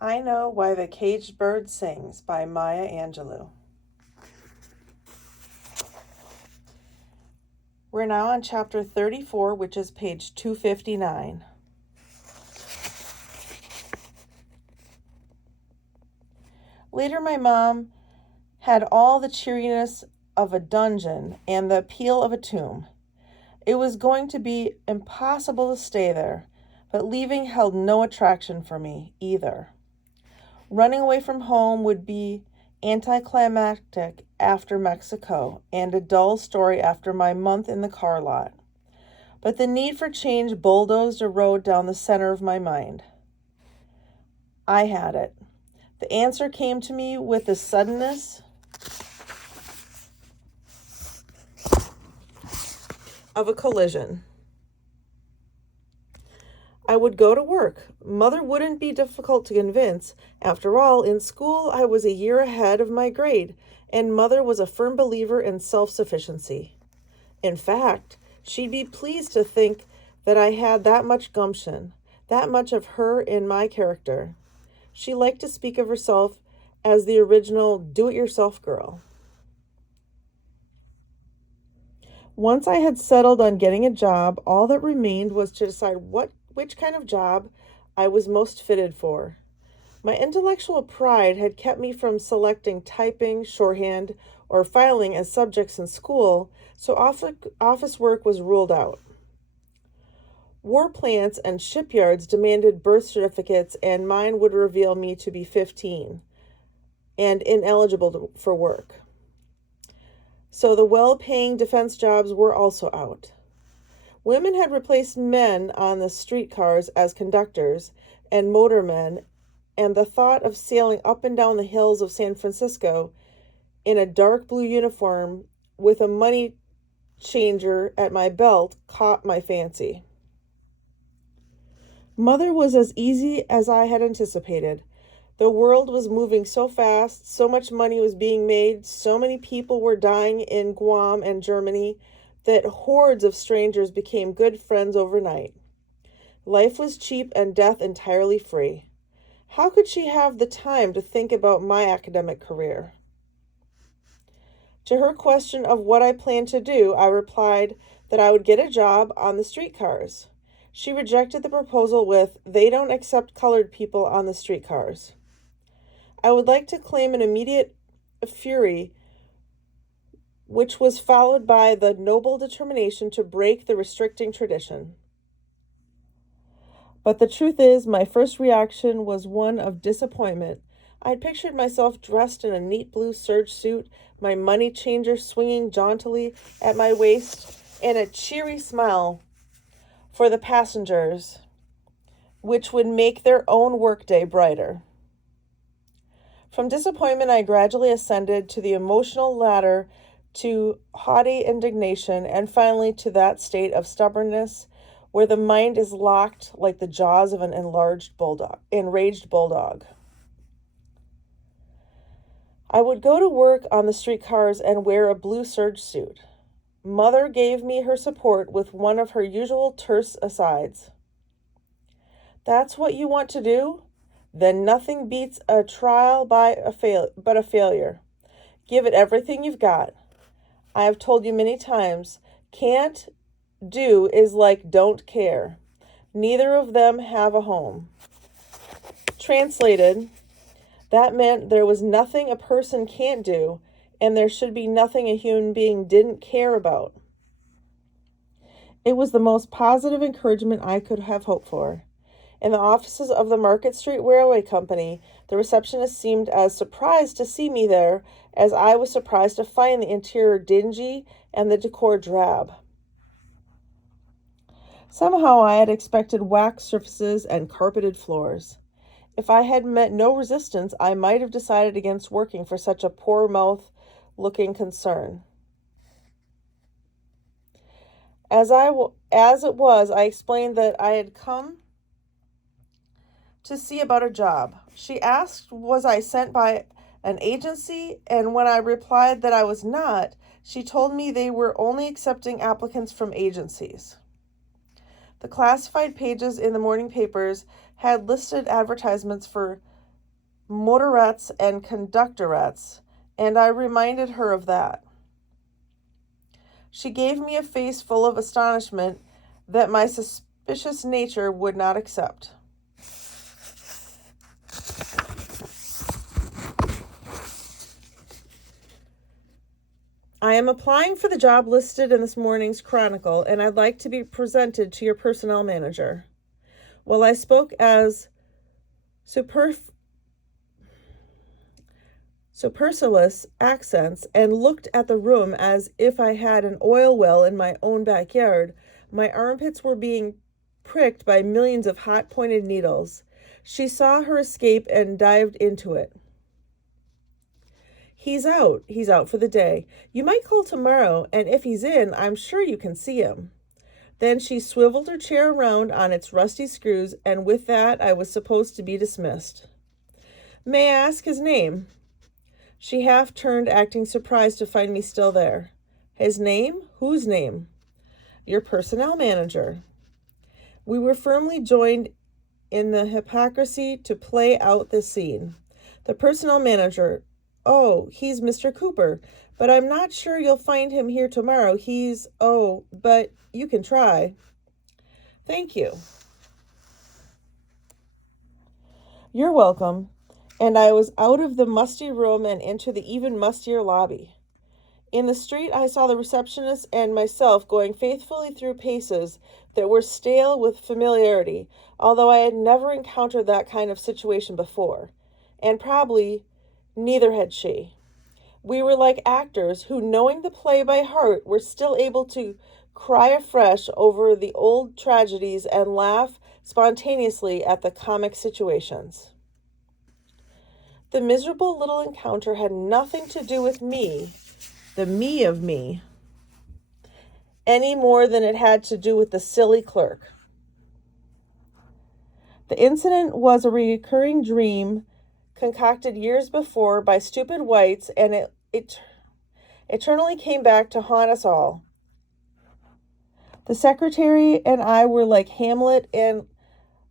I Know Why the Caged Bird Sings by Maya Angelou. We're now on chapter 34, which is page 259. Later, my mom had all the cheeriness of a dungeon and the appeal of a tomb. It was going to be impossible to stay there, but leaving held no attraction for me either. Running away from home would be anticlimactic after Mexico and a dull story after my month in the car lot. But the need for change bulldozed a road down the center of my mind. I had it. The answer came to me with the suddenness of a collision. I would go to work. Mother wouldn't be difficult to convince. After all, in school, I was a year ahead of my grade, and Mother was a firm believer in self-sufficiency. In fact, she'd be pleased to think that I had that much gumption, that much of her in my character. She liked to speak of herself as the original do-it-yourself girl. Once I had settled on getting a job, all that remained was to decide which kind of job I was most fitted for. My intellectual pride had kept me from selecting typing, shorthand, or filing as subjects in school, so office work was ruled out. War plants and shipyards demanded birth certificates, and mine would reveal me to be 15 and ineligible for work. So the well-paying defense jobs were also out. Women had replaced men on the streetcars as conductors and motormen, and the thought of sailing up and down the hills of San Francisco in a dark blue uniform with a money changer at my belt caught my fancy. Mother was as easy as I had anticipated. The world was moving so fast, so much money was being made, so many people were dying in Guam and Germany, that hordes of strangers became good friends overnight. Life was cheap and death entirely free. How could she have the time to think about my academic career? To her question of what I planned to do, I replied that I would get a job on the streetcars. She rejected the proposal with, "They don't accept colored people on the streetcars." I would like to claim an immediate fury, which was followed by the noble determination to break the restricting tradition. But the truth is, my first reaction was one of disappointment. I had pictured myself dressed in a neat blue serge suit, my money changer swinging jauntily at my waist, and a cheery smile for the passengers, which would make their own workday brighter. From disappointment, I gradually ascended to the emotional ladder, to haughty indignation, and finally to that state of stubbornness where the mind is locked like the jaws of an enraged bulldog. I would go to work on the streetcars and wear a blue serge suit. Mother gave me her support with one of her usual terse asides. "That's what you want to do? Then nothing beats a trial but a failure. Give it everything you've got. I have told you many times, can't do is like don't care. Neither of them have a home." Translated, that meant there was nothing a person can't do, and there should be nothing a human being didn't care about. It was the most positive encouragement I could have hoped for. In the offices of the Market Street Railway Company, the receptionist seemed as surprised to see me there as I was surprised to find the interior dingy and the decor drab. Somehow I had expected waxed surfaces and carpeted floors. If I had met no resistance, I might have decided against working for such a poor-mouth-looking concern. As it was, I explained that I had come to see about a job. She asked, was I sent by an agency? And when I replied that I was not, she told me they were only accepting applicants from agencies. The classified pages in the morning papers had listed advertisements for motorettes and conductorettes, and I reminded her of that. She gave me a face full of astonishment that my suspicious nature would not accept. I am applying for the job listed in this morning's Chronicle, and I'd like to be presented to your personnel manager. While I spoke as supercilious accents and looked at the room as if I had an oil well in my own backyard, my armpits were being pricked by millions of hot pointed needles. She saw her escape and dived into it. He's out for the day. You might call tomorrow, and if he's in, I'm sure you can see him. Then she swiveled her chair around on its rusty screws, and with that I was supposed to be dismissed. May I ask his name? She half turned, acting surprised to find me still there. His name? Whose name? Your personnel manager. We were firmly joined in the hypocrisy to play out this scene. The personnel manager. Oh, he's Mr. Cooper, but I'm not sure you'll find him here tomorrow. But you can try. Thank you. You're welcome. And I was out of the musty room and into the even mustier lobby. In the street, I saw the receptionist and myself going faithfully through paces that were stale with familiarity, although I had never encountered that kind of situation before, and probably neither had she. We were like actors who, knowing the play by heart, were still able to cry afresh over the old tragedies and laugh spontaneously at the comic situations. The miserable little encounter had nothing to do with me, the me of me, any more than it had to do with the silly clerk. The incident was a recurring dream concocted years before by stupid whites, and it eternally came back to haunt us all. The secretary and I were like Hamlet and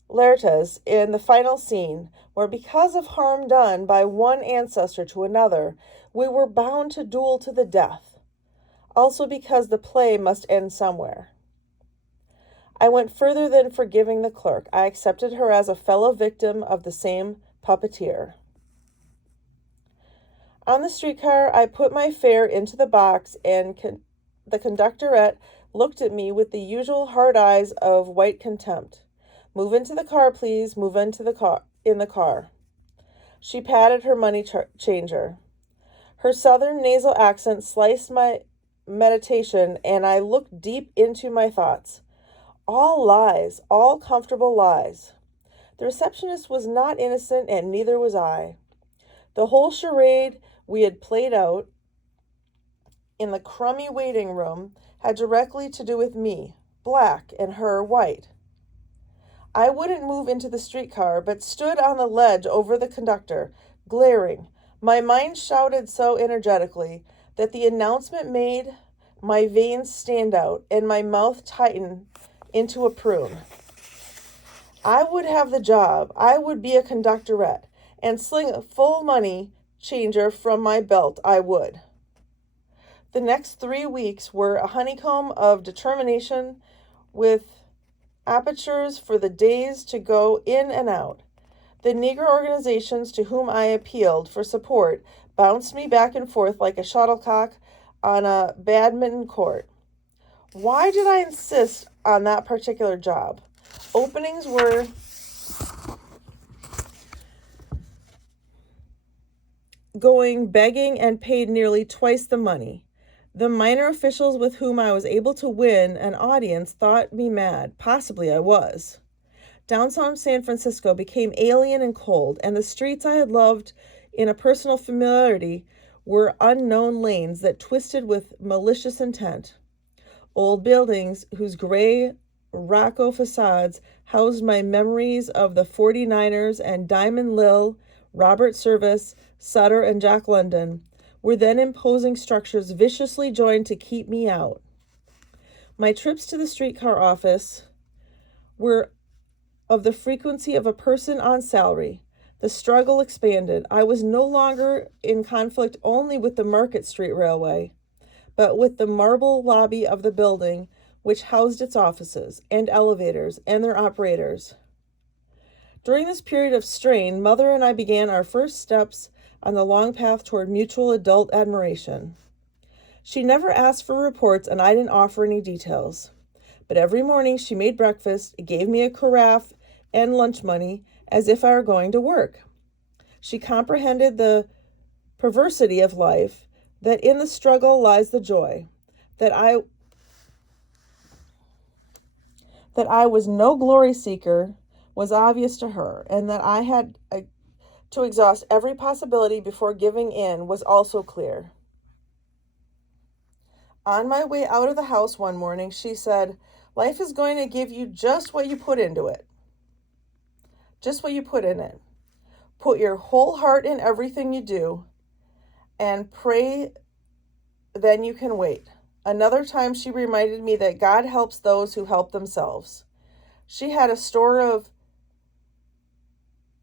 Laertes in the final scene, where because of harm done by one ancestor to another, we were bound to duel to the death, also because the play must end somewhere. I went further than forgiving the clerk. I accepted her as a fellow victim of the same puppeteer. On the streetcar, I put my fare into the box, and the conductorette looked at me with the usual hard eyes of white contempt. Move into the car, please. Move into the car. She patted her money changer. Her southern nasal accent sliced my meditation, and I looked deep into my thoughts. All lies, all comfortable lies. The receptionist was not innocent, and neither was I. The whole charade we had played out in the crummy waiting room had directly to do with me, black, and her, white. I wouldn't move into the streetcar, but stood on the ledge over the conductor, glaring. My mind shouted so energetically that the announcement made my veins stand out and my mouth tighten into a prune. I would have the job. I would be a conductorette and sling a full money changer from my belt. I would. The next 3 weeks were a honeycomb of determination with apertures for the days to go in and out. The Negro organizations to whom I appealed for support bounced me back and forth like a shuttlecock on a badminton court. Why did I insist on that particular job? Openings were going begging and paid nearly twice the money. The minor officials with whom I was able to win an audience thought me mad. Possibly I was. Downtown San Francisco became alien and cold, and the streets I had loved in a personal familiarity were unknown lanes that twisted with malicious intent. Old buildings whose gray Rocco facades housed my memories of the 49ers and Diamond Lil, Robert Service, Sutter, and Jack London were then imposing structures viciously joined to keep me out. My trips to the streetcar office were of the frequency of a person on salary. The struggle expanded. I was no longer in conflict only with the Market Street Railway, but with the marble lobby of the building which housed its offices and elevators and their operators. During this period of strain, Mother and I began our first steps on the long path toward mutual adult admiration. She never asked for reports, and I didn't offer any details. But every morning she made breakfast, gave me a carafe and lunch money as if I were going to work. She comprehended the perversity of life, that in the struggle lies the joy, that I was no glory seeker was obvious to her, and that I had to exhaust every possibility before giving in was also clear. On my way out of the house one morning, she said, "Life is going to give you just what you put into it. Just what you put in it. Put your whole heart in everything you do, and pray, then you can wait." Another time she reminded me that God helps those who help themselves. She had a store of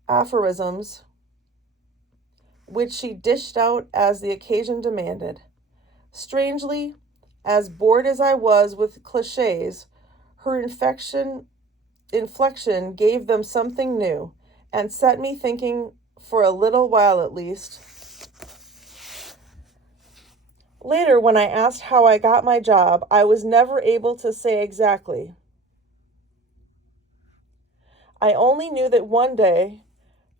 aphorisms which she dished out as the occasion demanded. Strangely, as bored as I was with cliches, her inflection gave them something new and set me thinking for a little while at least. Later, when I asked how I got my job, I was never able to say exactly. I only knew that one day,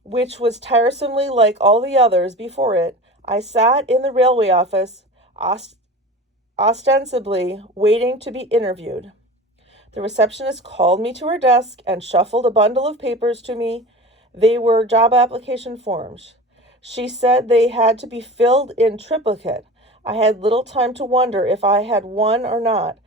which was tiresomely like all the others before it, I sat in the railway office, ostensibly waiting to be interviewed. The receptionist called me to her desk and shuffled a bundle of papers to me. They were job application forms. She said they had to be filled in triplicate. I had little time to wonder if I had won or not,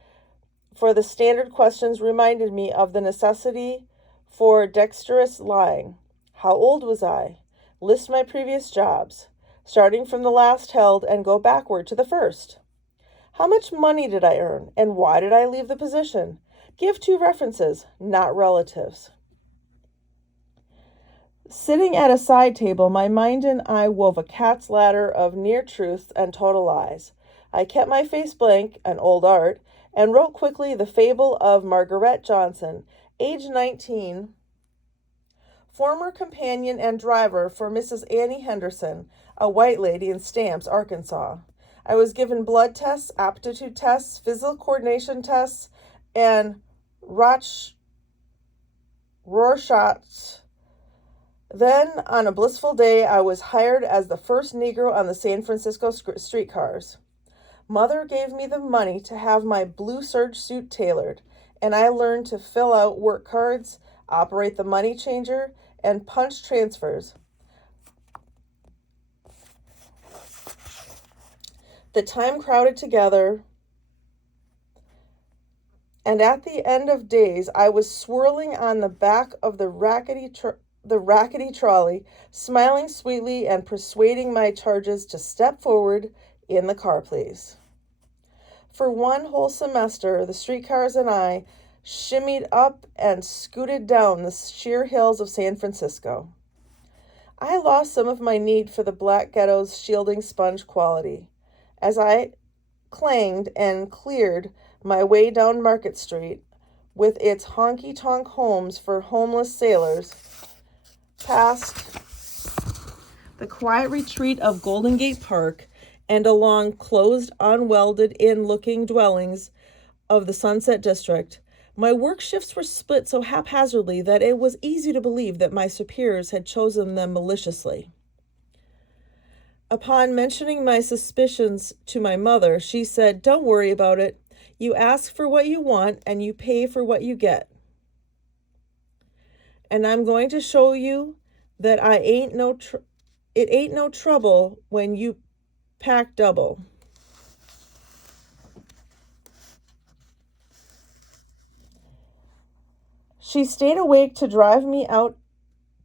for the standard questions reminded me of the necessity for dexterous lying. How old was I? List my previous jobs, starting from the last held and go backward to the first. How much money did I earn, and why did I leave the position? Give 2 references, not relatives. Sitting at a side table, my mind and I wove a cat's ladder of near truths and total lies. I kept my face blank, an old art, and wrote quickly the fable of Margaret Johnson, age 19, former companion and driver for Mrs. Annie Henderson, a white lady in Stamps, Arkansas. I was given blood tests, aptitude tests, physical coordination tests, and Rorschach. Then, on a blissful day, I was hired as the first Negro on the San Francisco streetcars. Mother gave me the money to have my blue serge suit tailored, and I learned to fill out work cards, operate the money changer, and punch transfers. The time crowded together, and at the end of days, I was swirling on the back of the rackety trolley, smiling sweetly and persuading my charges to step forward. In the car, please. For one whole semester, the streetcars and I shimmied up and scooted down the sheer hills of San Francisco. I lost some of my need for the black ghetto's shielding sponge quality. As I clanged and cleared my way down Market Street, with its honky-tonk homes for homeless sailors, past the quiet retreat of Golden Gate Park, and along closed, unwelded-in looking dwellings of the Sunset District, my work shifts were split so haphazardly that it was easy to believe that my superiors had chosen them maliciously. Upon mentioning my suspicions to my mother, she said, "Don't worry about it. You ask for what you want, and you pay for what you get. And I'm going to show you that it ain't no trouble when you pack double." She stayed awake to drive me out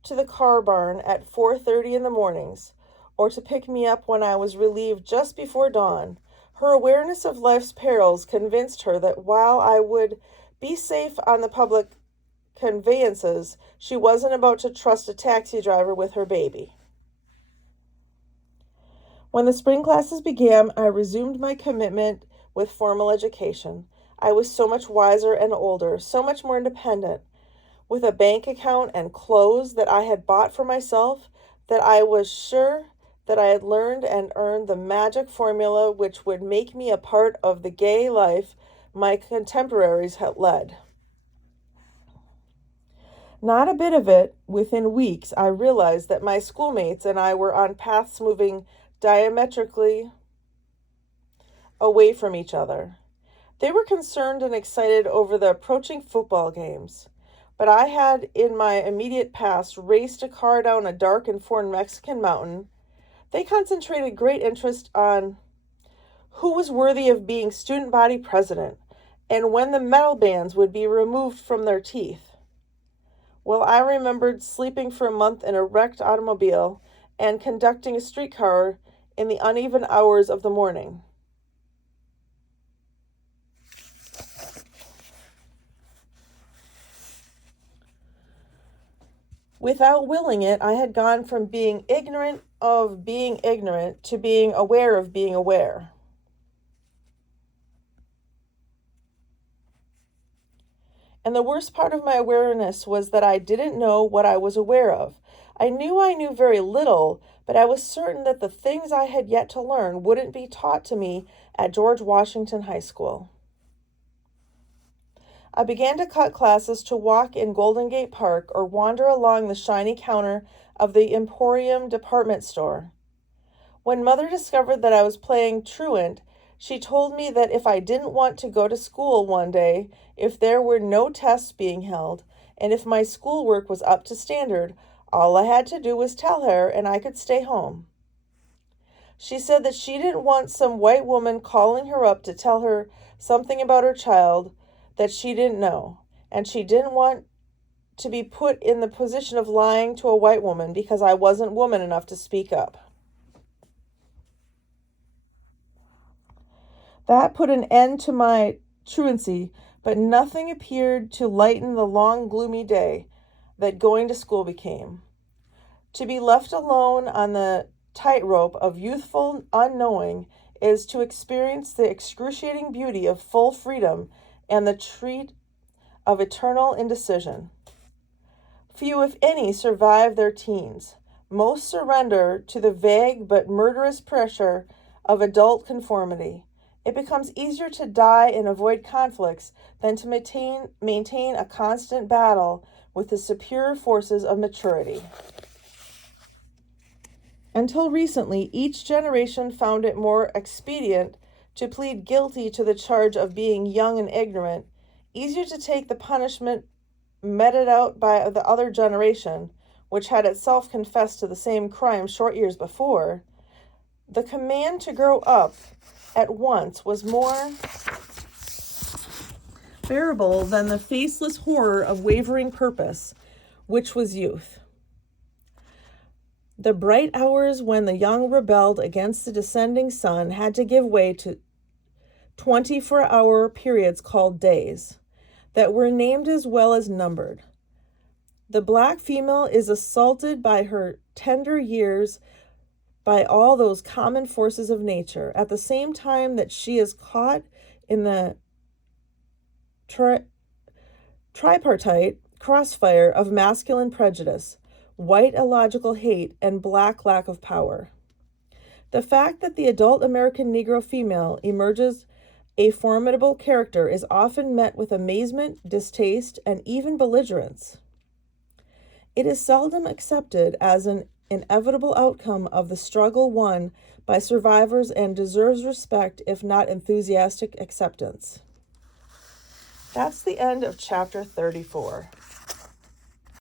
to the car barn at 4:30 in the mornings, or to pick me up when I was relieved just before dawn. Her awareness of life's perils convinced her that while I would be safe on the public conveyances, she wasn't about to trust a taxi driver with her baby. When the spring classes began, I resumed my commitment with formal education. I was so much wiser and older, so much more independent, with a bank account and clothes that I had bought for myself, that I was sure that I had learned and earned the magic formula which would make me a part of the gay life my contemporaries had led. Not a bit of it. Within weeks, I realized that my schoolmates and I were on paths moving diametrically away from each other. They were concerned and excited over the approaching football games, but I had in my immediate past raced a car down a dark and foreign Mexican mountain. They concentrated great interest on who was worthy of being student body president and when the metal bands would be removed from their teeth. Well, I remembered sleeping for a month in a wrecked automobile and conducting a streetcar in the uneven hours of the morning. Without willing it, I had gone from being ignorant of being ignorant to being aware of being aware. And the worst part of my awareness was that I didn't know what I was aware of. I knew very little, but I was certain that the things I had yet to learn wouldn't be taught to me at George Washington High School. I began to cut classes to walk in Golden Gate Park or wander along the shiny counter of the Emporium department store. When Mother discovered that I was playing truant, she told me that if I didn't want to go to school one day, if there were no tests being held, and if my schoolwork was up to standard, all I had to do was tell her and I could stay home. She said that she didn't want some white woman calling her up to tell her something about her child that she didn't know, and she didn't want to be put in the position of lying to a white woman because I wasn't woman enough to speak up. That put an end to my truancy, but nothing appeared to lighten the long, gloomy day that going to school became. To be left alone on the tightrope of youthful unknowing is to experience the excruciating beauty of full freedom and the treat of eternal indecision. Few, if any, survive their teens. Most surrender to the vague but murderous pressure of adult conformity. It becomes easier to die and avoid conflicts than to maintain a constant battle with the superior forces of maturity. Until recently, each generation found it more expedient to plead guilty to the charge of being young and ignorant, easier to take the punishment meted out by the other generation, which had itself confessed to the same crime short years before. The command to grow up at once was more bearable than the faceless horror of wavering purpose, which was youth. The bright hours when the young rebelled against the descending sun had to give way to 24-hour periods called days, that were named as well as numbered. The black female is assaulted by her tender years by all those common forces of nature, at the same time that she is caught in the tripartite crossfire of masculine prejudice, white illogical hate, and black lack of power. The fact that the adult American Negro female emerges a formidable character is often met with amazement, distaste, and even belligerence. It is seldom accepted as an inevitable outcome of the struggle won by survivors and deserves respect, if not enthusiastic acceptance. That's the end of chapter 34.